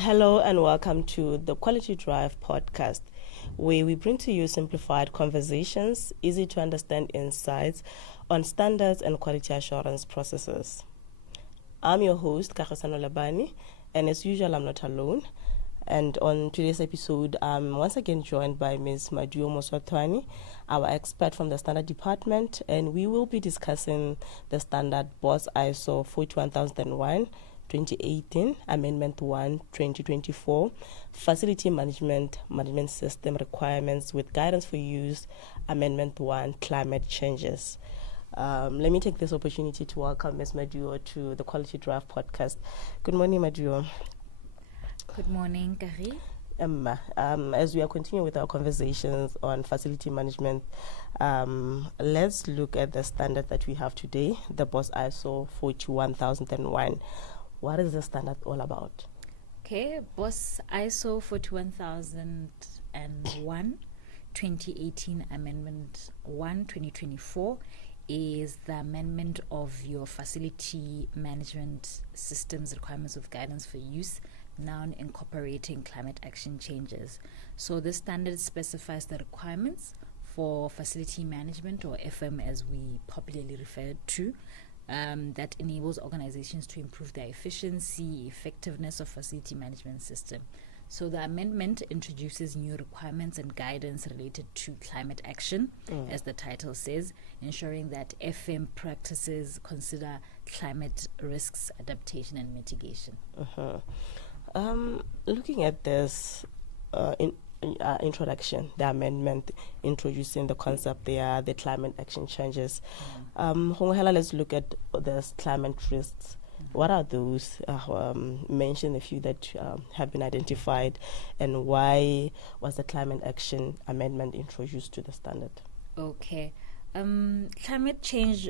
Hello and welcome to the Quality Drive podcast, where we bring to you simplified conversations, easy to understand insights on standards and quality assurance processes. I'm your host, 𝐂𝐂𝐈𝐌𝐀𝐓𝐄, and as usual, I'm not alone. And on today's episode, I'm once again joined by Ms. Maduo Moswatwani, our expert from the Standard Department, and we will be discussing the standard BOS ISO 41001 2018, Amendment 1, 2024, Facility Management System Requirements with Guidance for Use, Amendment 1, Climate Changes. Let me take this opportunity to welcome Ms. Maduo to the Quality Drive podcast. Good morning, Maduo. Good morning, Kari. As we are continuing with our conversations on facility management, let's look at the standard that we have today, the BOS ISO 41001. What is the standard all about? Okay, BOS ISO 41001 2018 Amendment 1 2024 is the amendment of your facility management systems requirements with guidance for use, now incorporating climate action changes. So this standard specifies the requirements for facility management, or FM as we popularly refer to, that enables organizations to improve their efficiency, effectiveness of facility management system. So the amendment introduces new requirements and guidance related to climate action, as the title says, ensuring that FM practices consider climate risks, adaptation, and mitigation. Looking at this introduction, the amendment introducing the concept there, the climate action changes. Let's look at the climate risks. What are those? Mention a few that have been identified, and why was the climate action amendment introduced to the standard? Okay. Climate change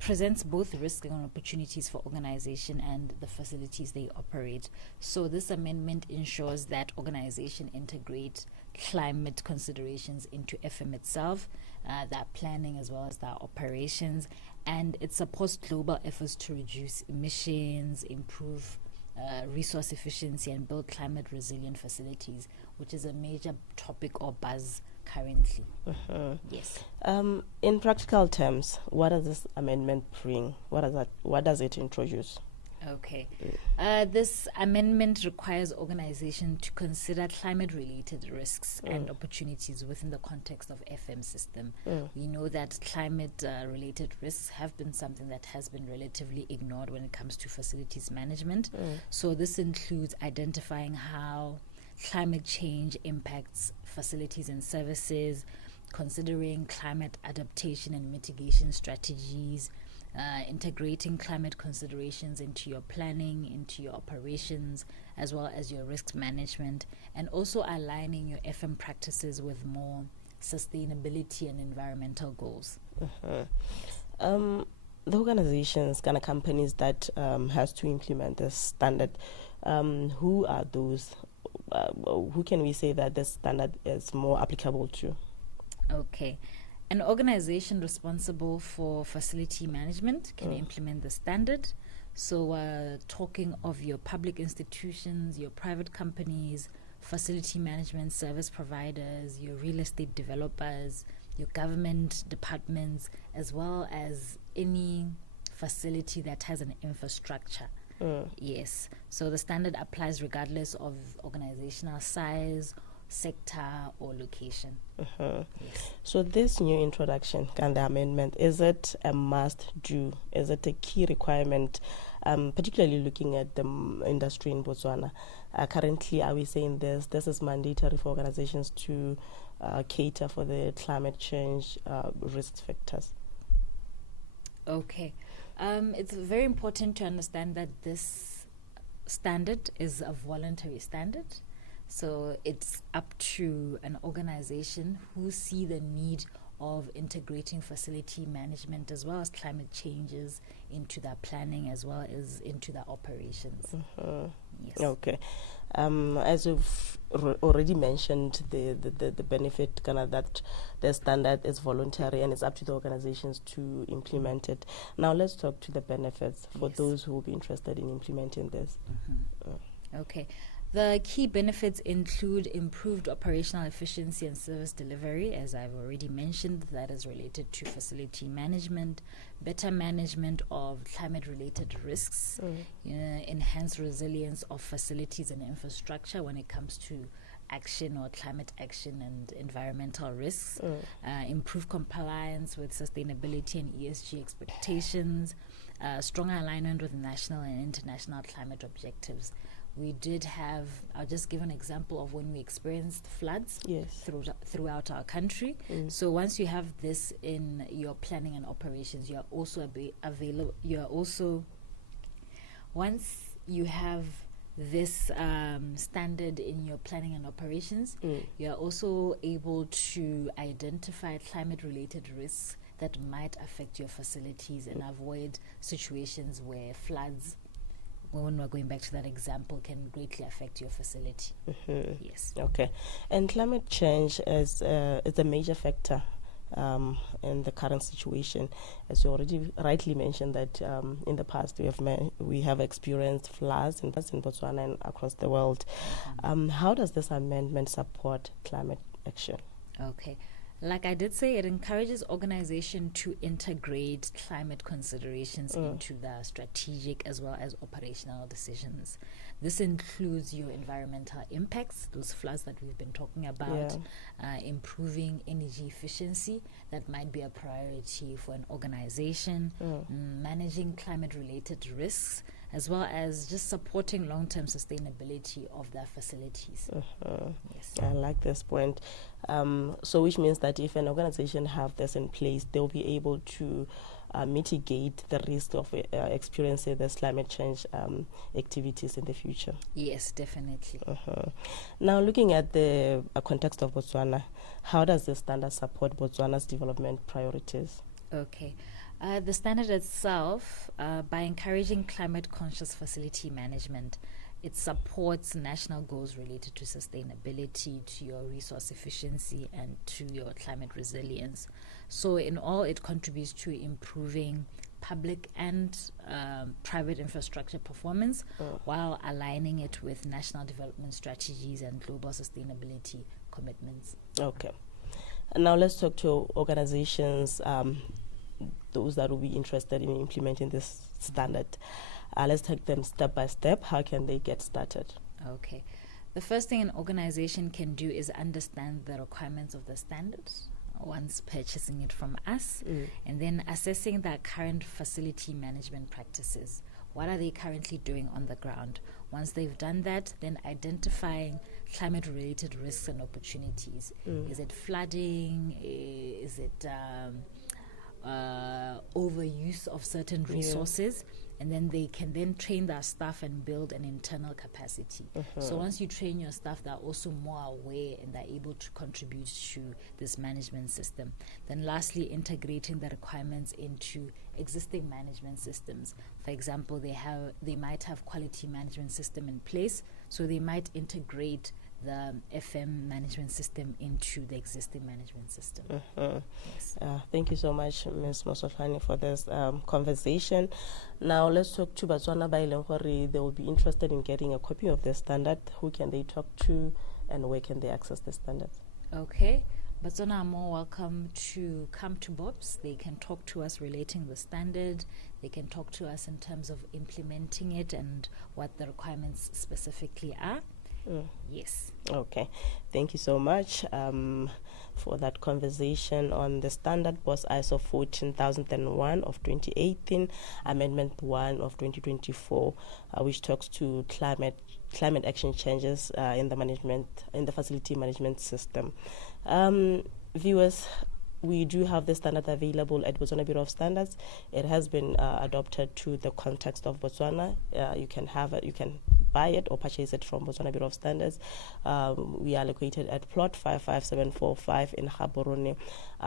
presents both risks and opportunities for organization and the facilities they operate. So this amendment ensures that organization integrate climate considerations into FM itself, their planning as well as their operations, and it supports global efforts to reduce emissions, improve resource efficiency, and build climate resilient facilities, which is a major topic or buzz currently. Yes. In practical terms, what does this amendment bring? What does it introduce? Okay. This amendment requires organizations to consider climate-related risks and opportunities within the context of FM system. We know that climate-related risks have been something that has been relatively ignored when it comes to facilities management. So this includes identifying how climate change impacts facilities and services, considering climate adaptation and mitigation strategies, integrating climate considerations into your planning, into your operations, as well as your risk management, and also aligning your FM practices with more sustainability and environmental goals. The organizations, kind of companies that has to implement this standard, who are those? Who can we say that this standard is more applicable to? Okay. An organization responsible for facility management can implement the standard. So talking of your public institutions, your private companies, facility management service providers, your real estate developers, your government departments, as well as any facility that has an infrastructure. Yes. So the standard applies regardless of organizational size, sector, or location. Yes. So this new introduction and the amendment, is it a must-do? Is it a key requirement, particularly looking at the industry in Botswana? Currently, are we saying this is mandatory for organizations to cater for the climate change risk factors? Okay. It's very important to understand that this standard is a voluntary standard. So it's up to an organization who see the need of integrating facility management as well as climate changes into their planning as well as into their operations. Yes. Okay. As you've already mentioned, the benefit that the standard is voluntary and it's up to the organizations to implement it. Now let's talk to the benefits for those who will be interested in implementing this. Okay. The key benefits include improved operational efficiency and service delivery, as I've already mentioned. That is related to facility management, better management of climate-related risks, enhanced resilience of facilities and infrastructure when it comes to action or climate action and environmental risks, improve compliance with sustainability and ESG expectations, stronger alignment with national and international climate objectives. We did have, I'll just give an example of when we experienced floods throughout our country. So once you have this in your planning and operations, you are also available. You are also, once you have this standard in your planning and operations, you are also able to identify climate-related risks that might affect your facilities and avoid situations where floods, when we're going back to that example, can greatly affect your facility. Yes. Okay. And climate change is a major factor in the current situation. As you already rightly mentioned that in the past we have experienced floods in Botswana and across the world. How does this amendment support climate action? Okay. Like I did say, it encourages organization to integrate climate considerations into the strategic as well as operational decisions. This includes your environmental impacts, those floods that we've been talking about, improving energy efficiency, that might be a priority for an organization, managing climate-related risks, as well as just supporting long-term sustainability of their facilities. Yes. I like this point. So which means that if an organization have this in place, they'll be able to mitigate the risk of experiencing this climate change activities in the future. Yes, definitely. Now, looking at the context of Botswana, how does the standard support Botswana's development priorities? Okay. The standard itself, by encouraging climate-conscious facility management, it supports national goals related to sustainability, to your resource efficiency, and to your climate resilience. So in all, it contributes to improving public and private infrastructure performance while aligning it with national development strategies and global sustainability commitments. Okay. And now let's talk to organizations, those that will be interested in implementing this standard. Let's take them step by step. How can they get started? Okay. The first thing an organization can do is understand the requirements of the standards once purchasing it from us, and then assessing their current facility management practices. What are they currently doing on the ground? Once they've done that, then identifying climate-related risks and opportunities. Is it flooding? Is it overuse of certain resources? And then they can then train their staff and build an internal capacity. So once you train your staff, they're also more aware and they're able to contribute to this management system. Then lastly, integrating the requirements into existing management systems. For example, they might have quality management system in place, so they might integrate the FM management system into the existing management system. Yes. Thank you so much, Ms. Mosohlane, for this conversation. Now let's talk to Botswana ba ileng gore they will be interested in getting a copy of the standard. Who can they talk to and where can they access the standard? Okay. Botswana are more welcome to come to BOPS. They can talk to us relating the standard. They can talk to us in terms of implementing it and what the requirements specifically are. Yes. Okay. Thank you so much for that conversation on the standard BOS ISO 14001 of 2018, Amendment 1 of 2024, which talks to climate action changes in the facility management system. Viewers, we do have the standard available at Botswana Bureau of Standards. It has been adopted to the context of Botswana. You can buy it or purchase it from Botswana Bureau of Standards. We are located at plot 55745 in Gaborone,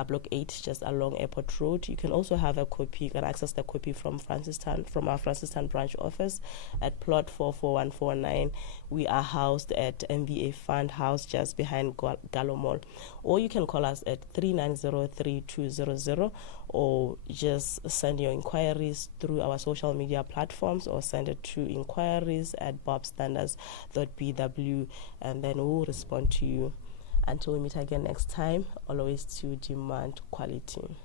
Block 8, just along Airport Road. You can also have a copy. You can access the copy from our Francistown branch office at plot 44149. We are housed at MVA Fund House, just behind Gallo Mall. Or you can call us at 3903-200 or just send your inquiries through our social media platforms, or send it to inquiries@bobstandards.bw, and then we'll respond to you. Until we meet again next time, always to demand quality.